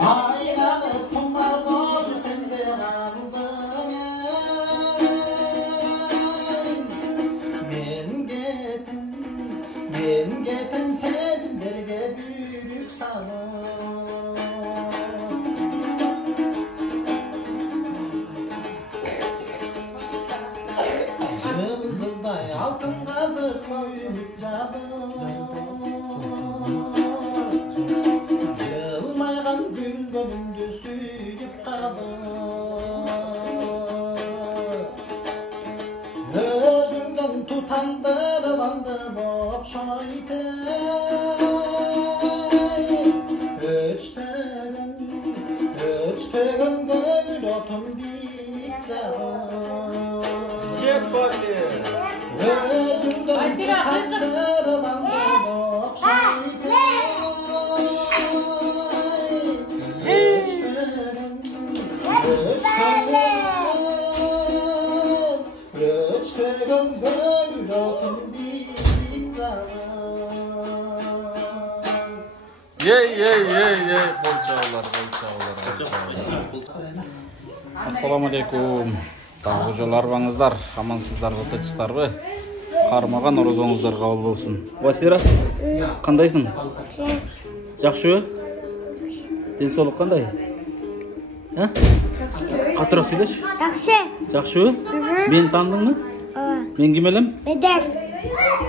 Ayranı kumar bozu sende kaldın Men getim sezimlerge büyük salın Yıldızday altın kazık büyük cadın Cılmaygan gülgönümdü süyüp kaldı Özümden tutandırıp aldı bop şoyte Öçpegen gönül otun bik cadın Özümden tutandırıp aldı bop şoyte Öçpegen gönül otun bik cadın Yey bol çağlar. Assalamu alaikum. Тағужалар баңыздар, амансыздар отачыстарбы? Қармаған орозоңыздар қабыл болсын. Васира, қандайсың? Жақшы? Денсаулық қандай? Қатырақ сөйлеші. Жақсы. Жақшы? Мені таныдың ма? Мен кім елем? Медер.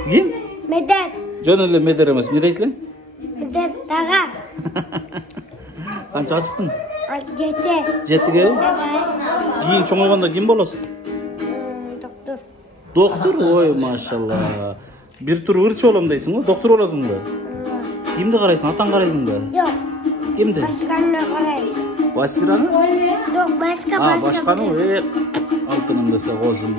Кім? Медер. Жөн эле Медер емес. Не дейтілем? Медер таға. Қаншаға шықтың? 7. 7-ге? Кейін чоңойгондо ким болосуң? Доктор. Доктор? Ой, машалла. Бир тур ырчы болом дейсиң го? Доктор болосуңбу? Кимди карайсың? Атаң карайсыңбы? Жоқ. Кимди? Башқаны қарай. Басираны? Жоқ, башқа. Башканы? Алтыным десе, козум.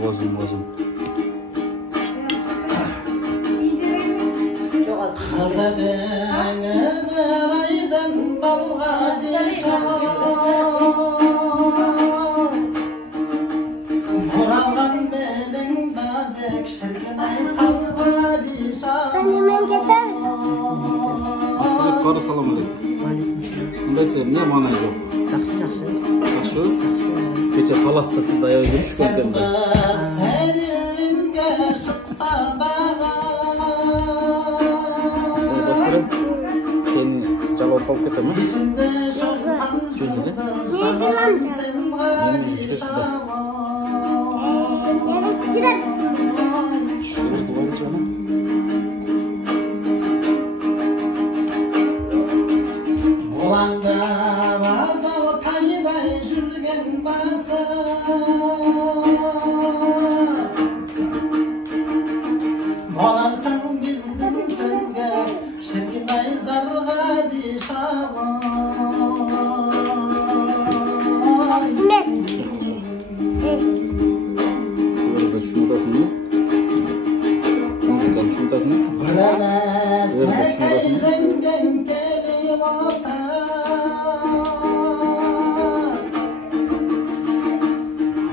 Hazarını bir aydan balga zişan Kuralgan benim nazek şirkin ay palga dişan Hemen gider. Ассалам алейкум. Кандайсың? Эмне маанай жок? Жақсы. Жакшы? Кече таласта сиз аябай жүрүшкөн экен да. Serimge şıksa dağa Басира, сени жалап алып кетем, а? İçinde şofan şıldı sen gadi şavan Nereye gidersin? Şurada var canım. Olanda baza o tayday jürgen baza Bolarsan bizden sözge şirkinay zarga dişavan Mes. Burada şuradasın mı? Müzikanı şuradasın mı? Bilemez Evet, her şuradasın. jengen kelim ota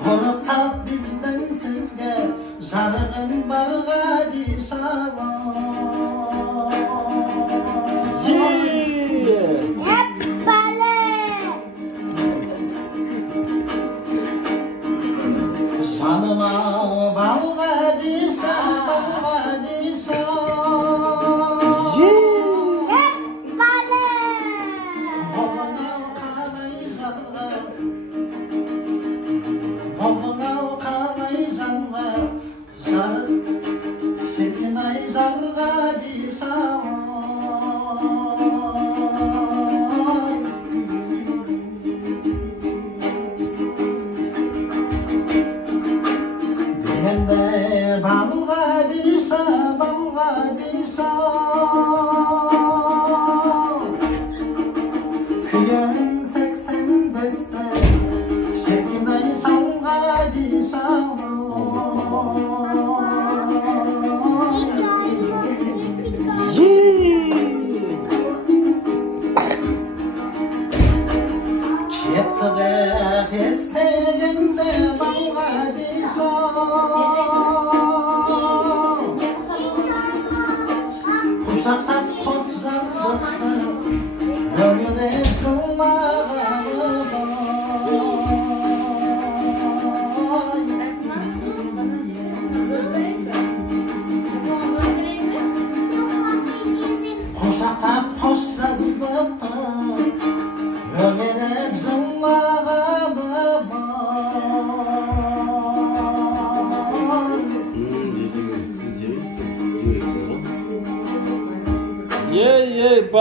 Korksak bizden sizge jargın barga dişavan Hep bale. Janıma balga dişa Hep bale. Boluna kanay jarga şirkinay jarga dişavan Dilemde balga dişa Kıyın 85'te şirkinay şalga dişavan Pestedinde balga dişavan Kuşak tas koz жаздықты Ömür hep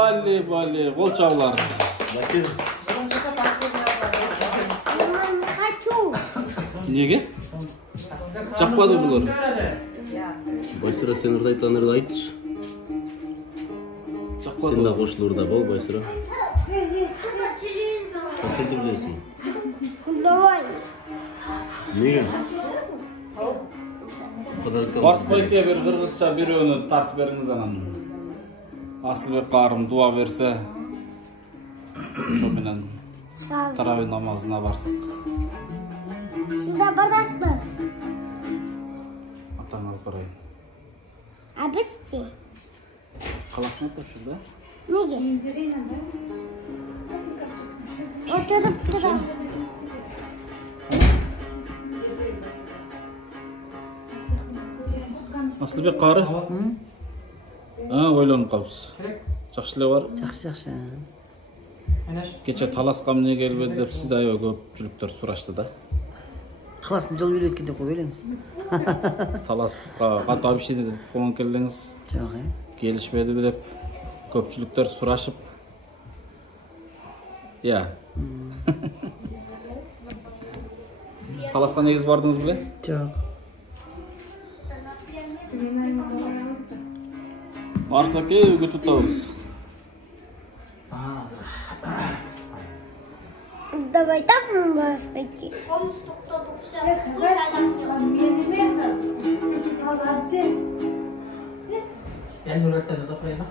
Bali, kol çavlar. Bakın. Хочу. Nege? Çakmadı bular. Байсыра сен ырдайтанырды айтчы. Сен да кошулурда бол Байсыра. Касенди билесиң? Давай. Неге? Барсбайке bir kırgızça bir önü tartып бериңиz анан. Асылбек карым дуа берсе, ошо менен таравih намазына барсак. Siz de barasmı? Атаң алып барайын. А biz çi? Каласың да ушул да? Nege? Oturup duruyor. Асылбек кары? Ойлонуп калыпсыз. Жакшы эле бар. Жакшы. Кече таласка эмне келбеди деп сизде аябай көпчүлүктөр сурашты да. Каласын жол берет деп коюп элеңиз. Таласка катуу ишене деп болгон келдиңиз. Жок, Келишпедиби деп көпчүлүктөр сурашып. Я. Таласка негиз бардыңыз беле? Жок. Барсак үйгө тутабыз. Давай так мы вас пойти. Ben öğretmeni de koyayım.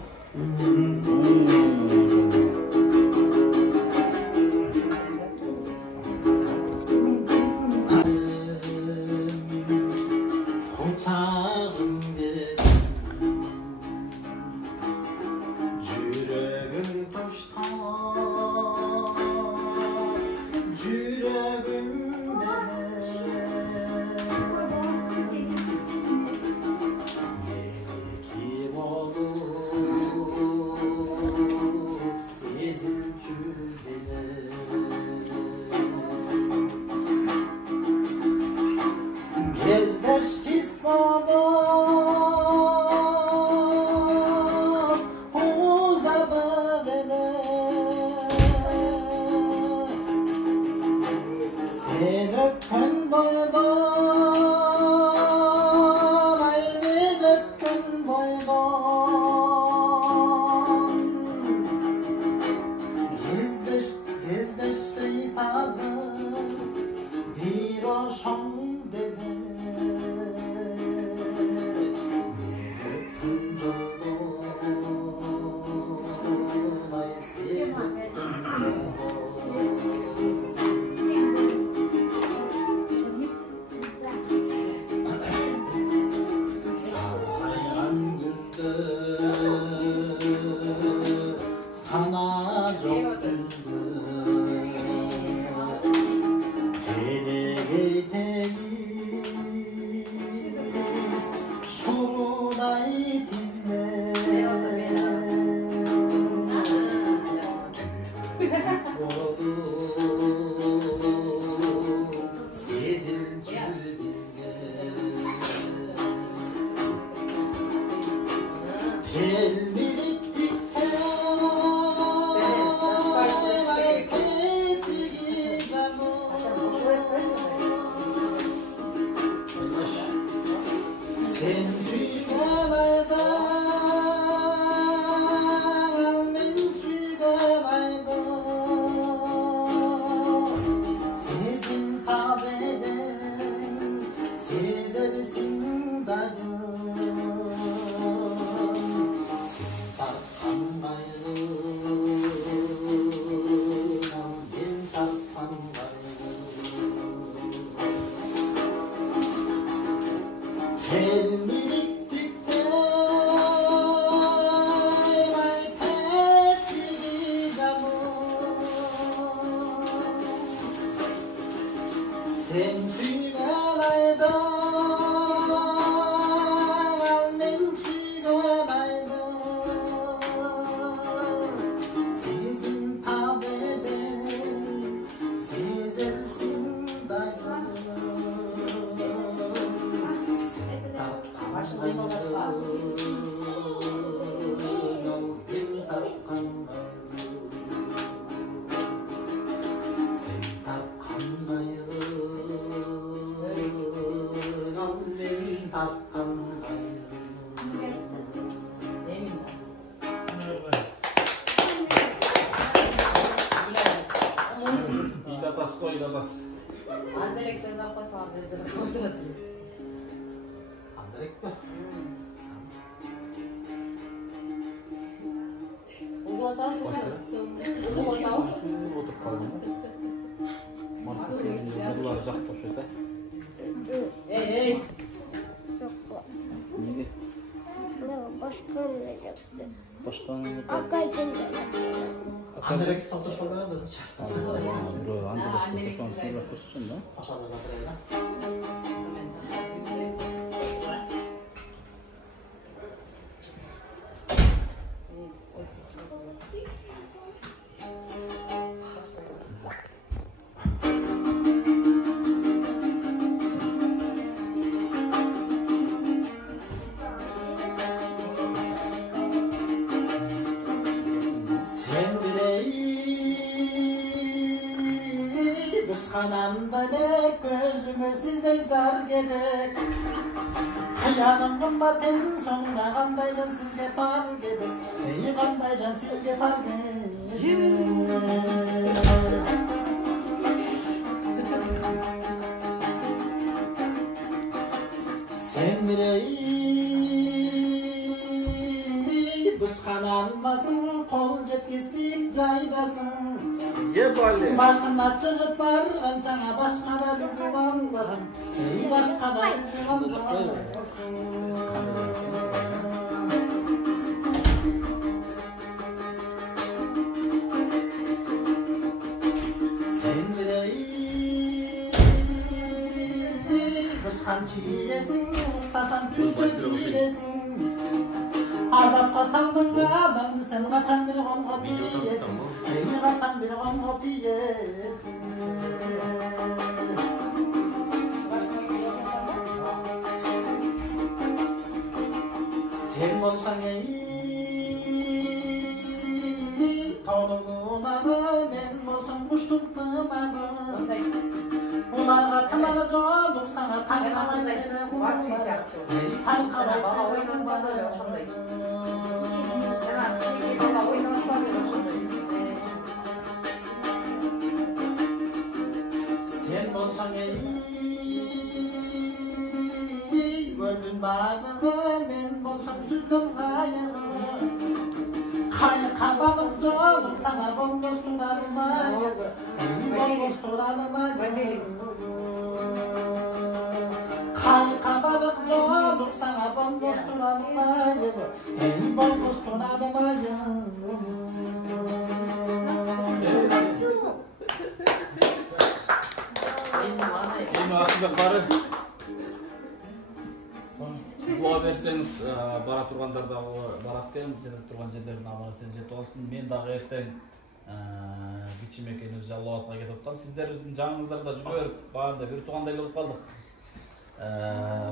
Başına жатасыз, қойып жатасыз. Анделектен алып қойсаңар өзіңіз отырады. Андрек па? Ұзатасыз ба? Ұзатасыз? Отырып қалдым. Нұрлар жақты оқшайды. Ей! Неге? Başka olacaktı. Başka ne? Akaydın. Andrax sataş olmayan da hiç. Bro, Andrek şu an sonra kursun da. Aşağıda batırayla. Kanandalek gözüme sizden zar gerek. Hayalım kımbatın sonunda kandaycan sizge par gerek. Ey kandaycan sizge par gerek. Sen birey bışkananmasın, kol jetkislik jaydasın. Başına çıkıp bargan sana başkana lüzum almasın. Ey başkana lüzum almasın. Sen birey fışkan çiğnesin, tasan düşme giresin. Azapqa saldın adamı sen kaçan bir kongo diyesin. Beni kaçan bir kongo diyesin. Sen olsan ey tonuğun arı, ben olsam kuştun tınarı. Ularga tınarı joluk sana tarkabay beni kumara. Ey tarkabay beni kumara. Sen olsan ey gördün balığı, ben olsam süzgün kayığı. Kayıka balık joluk sana bombos turarım ayığı. Ey bombos turarım ayığı. Kayıka balık joluk sana bombos turarım ayığı. Ey bombos turarım ayığı. Asıllıkları dua verseniz bara turganдар дагы барат дейм, жетип турган жерлердин амалы жетип алсын. Мен дагы эртең кичим экенибиз жалоатка кетип аткам. Сиздердин жаңыңыздарда жүрүп, баанда бир туугандай болуп калдык.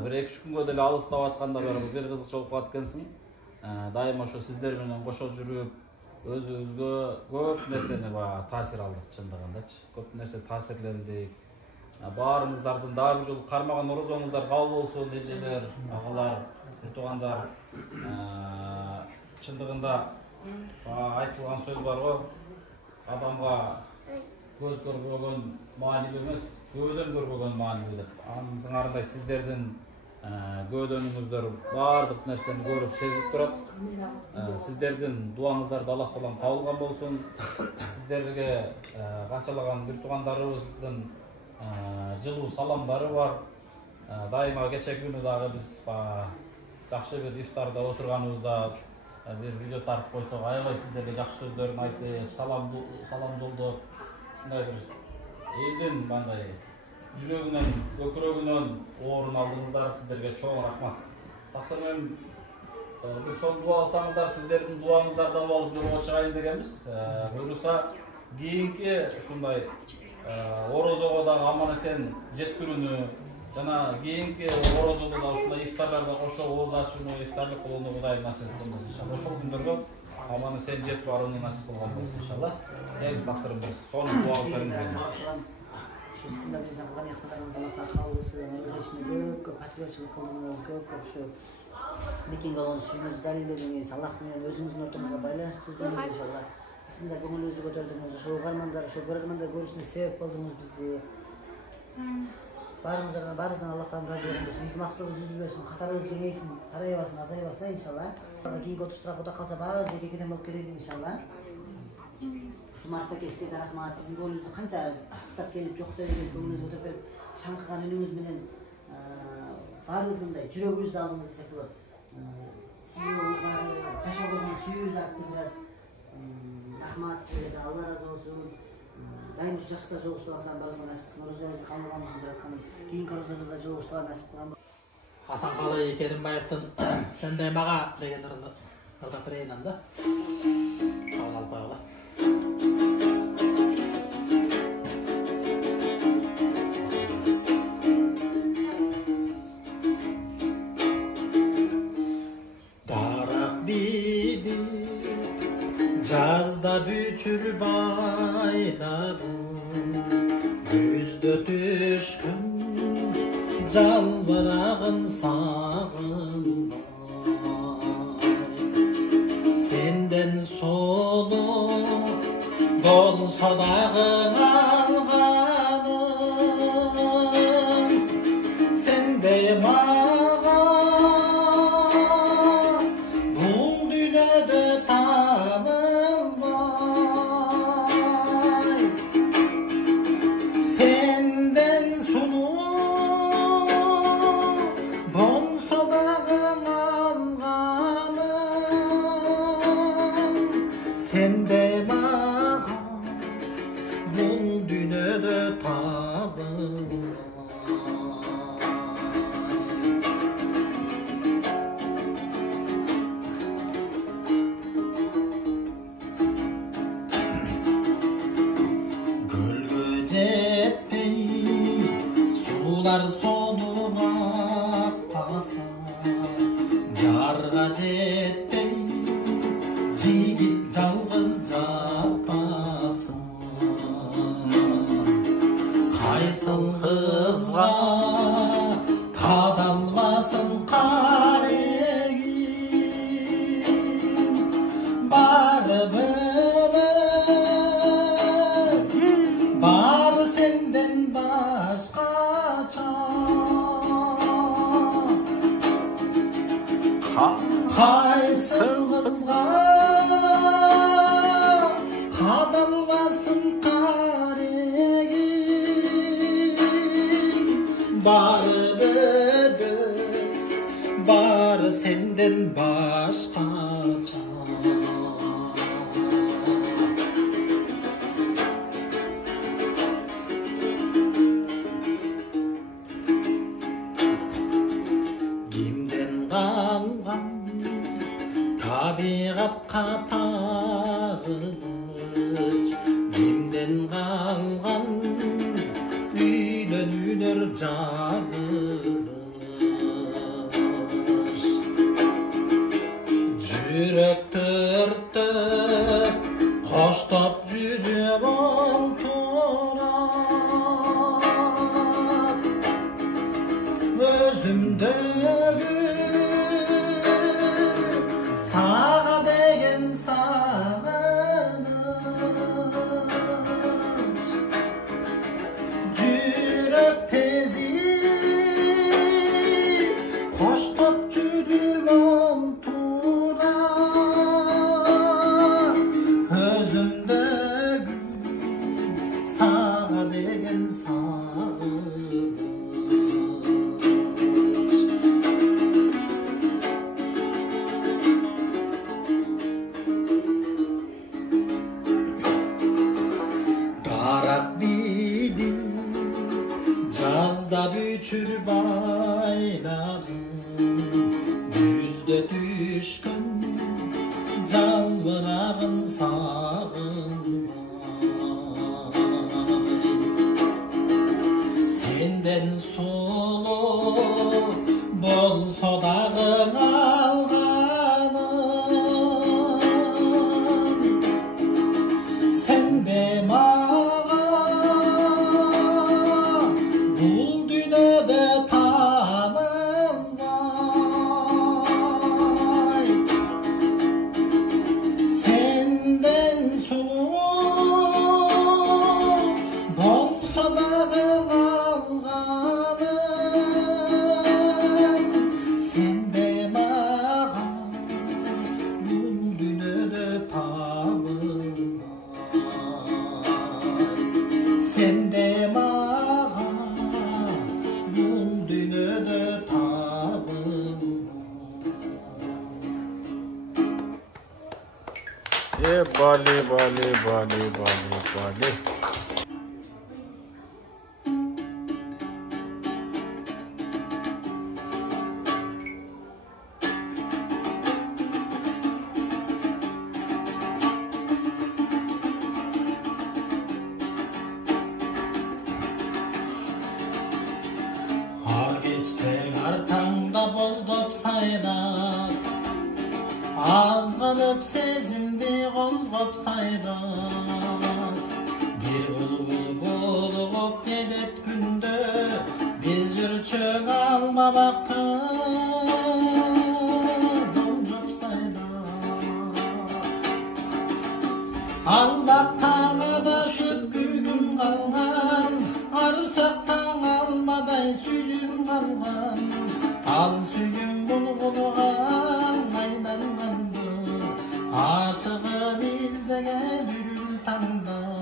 Бир 2-3 күнгө деле алыстап атканда бир кызыкчы болуп калат экенсиң. Дайыма ошо сиздер менен кошо жүрүп, өзүбүзгө көп нерсени таасир алдык, чындыгындачы. Көп нерсе таасирлендик. Баарыңыздардын дагы бир жолу кармаган орозоңуздар кабыл болсун, эжелер, агалар, туугандар. Чындыгында айтылган сөз бар го, адамга көз көрбөгөн маанилүү эмес, көөдөн көрбөгөн маанилүү деп. Анын сыңарындай сиздердин көөдөнүңүздөр баардык нерсени көрүп, сезип турат. Сиздердин дуаңыздарды Аллах Таалам кабыл кылган болсун. Сиздерге канчалаган бир туугандарыбыздын жылуу саламдары бар. Дайыма кече күнү дагы биз жакшы бир ифтарда отурганыбызда бир видео тартып койсок, аябай сиздерге жакшы сөздөрүн айтып, салам жолдоп, ушундай бир элдин мындай жүрөгүнөн, көкүрөгүнөн орун алдыңыздар. Сиздерге чоң рахмат. Такса мен бир son дуа алсаңыздар, сиздердин дуаңыздарда болуп жолго чыгайын дегенбиз. Буюрса кийинки ушундай орозого дагы аман-эсен жеткирүүнү, жана кийинки орозодо да ушундай ифтарларда кошо ооз ачууну, ифтарлык кылууну Кудай насип кылсын иншалла. Ошол күндөргө аман-эсен жетип барууну насип кылган болсун иншалла. Тапсырыбыз сонун дуа кылыңыз. Şu sizin bizden kılan yaksalarınız Allah'tan kavgısı, öz içinde көп patriotçılık kıldınız, көп şu miting olan suyunuz dalilleriniz, Allah bilen özünüzün ortamıza baylaştırdınız inşallah. Sizin de көңіліңізді көтердіңіз, ошо угармандар, ошо көрөрмандар көрүшүнө себеп болдуңуз бизди. Барыңыздан Аллахтан разы болсын. Ынтымактуулугубуз үзүлбөсүн, катарыбыз кеңейсин, тарайбасын, азайбасын иншалла. Кийинки отуштарга Кудай калса барабыз, эки-экиден болуп келели иншалла. Ушу Марстаке сизге рахмат. Биздин көңүлүбүздү канча аксап келип, жоктой келип, көңүлүңүздү көтөрүп берип, шаңкыган үнүңүз менен баарыбызды мындай жүрөгүбүздү алдыңыз десек болот. Жашоодон сүйүүбүз артты бир аз. Рахмат сизге, Алла разы болсун. Дайым ушу жашта жолугуштуп аткан барыбызга насип кылсын. Розаларыбызды кабыл үчүн жараткан. Кийинки розаларда жолугуштууга насип кылган. Асанкалы Керимбаевдин "Сендей мага" деген ырдап берейин анда. Кабыл алып койгула. Жазда бүтүр байларым, күздө түшкөн жалбырагын сагынбай. Сенден солуу болсо дагы алганым, сендей мага бул дүйнөдө сонуп акпаса, жарга жетпей жигит жалгыз жатпаса, кайсыл кызга кадалбасын карегим, барыбыз бары сенден башка. Кайсыл кызга кадалбасын карегим, барыбыз бары сенден башкача. Табиғатқа тарылыч, кимден қалған үйленулер жагылыш. Жүрек түртіп, қоштап жүріп олтырап, өзімдегі sağa деген sağınış, жүрек тезіп, қоштап жүріп олтырап, өзімдегі sağa деген sağınış. Жазда бүтүр байларым, күздө түшкөн жалбырагын сагынбай. Сенден солуу болсо дагы алганым, сенде бул дүйнөдө табылбай. sen de mağa bu dünyada tabılma. Bali. Har geçte artanda bozdop sayrak, az kalıp sezindi qozgop sayrak. Bir bulbul bulup gedet günde, biz yürçök almamakta dolcop sayrak. Almaktan adaşıp günüm kalgan, arışaktan almaday sülüm kalgan. Al sülüm bulbuluğan aylangandı, aşığın izlegen ürül tandan.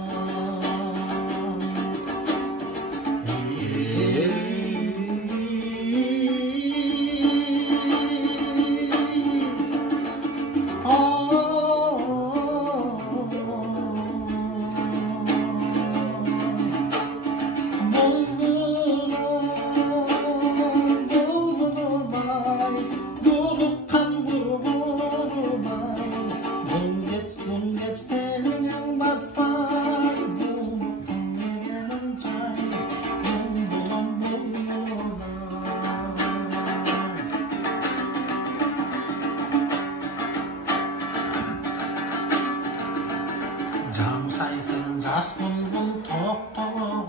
Jamsaysın jas bulbul toktoğun,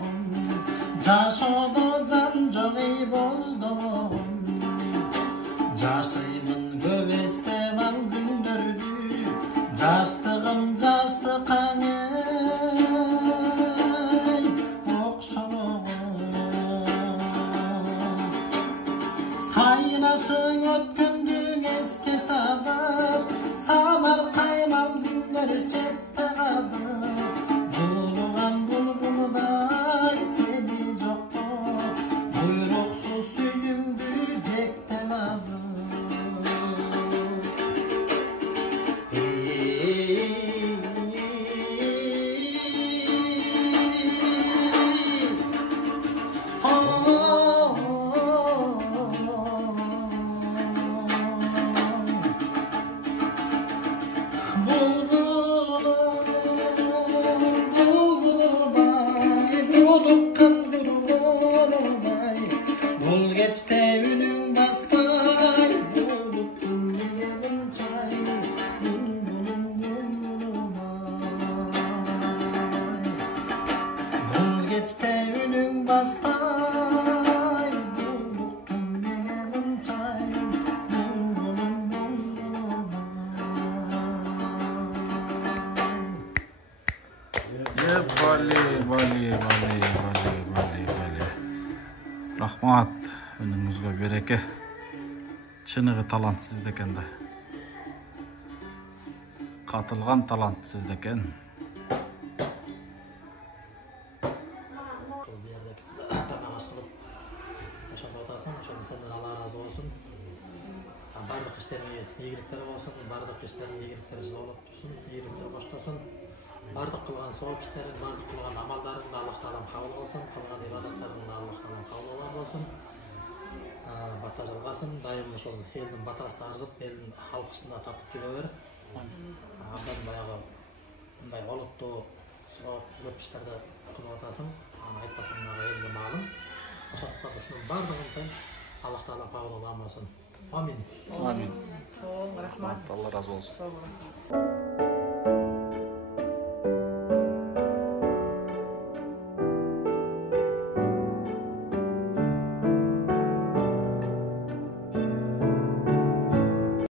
jasoda janjoğey bozdoğun. Jaşaymın göbeste bal gündördü, jaştığım jaştıqan ey okşoloğun. Saynaşın ötkündüğün eske sadıp, sağlar kaymal günleri çette kadıp. Buluğan bulbuluday seni joktu, buyruksuz sülümdü cekten adı. Bul geçte ünün basmay, bulup dinleyelim çay. Bul geçte ünün basmay, bulup dinleyelim çay. Bali. Rahmat, önünüzge bereke. Çınığı talant sizdeken de. Katılgan talant sizdeken. Bu yerdeki tabağa aşkılıp aşağıda otasın, şöyle senden Allah razı olsun. Bardıq işlerin iyilikleri olsun, bardıq işlerin iyilikleri size olup dursun, iyilikleri boştasın. Bardıq kılgan soğuk işlerin, bardıq kılgan amalların da Allah Ta'alam kabul olsun, kılgan ibadatların da Allah Ta'alam kabul olan olsun. Bata жалғасын, дайым ошол элдин батасын арзып, элдин халкысында татып жүрө бер. Абдан баягы мындай олуттуу көп иштерди кылып атасың. Аны айтпасам дагы элге маалым. Ошондуктан ушунун бардыгын тең Аллах Таала кабыл кылган болсун. Амин. Amin. Rahmat. Allah razı olsun.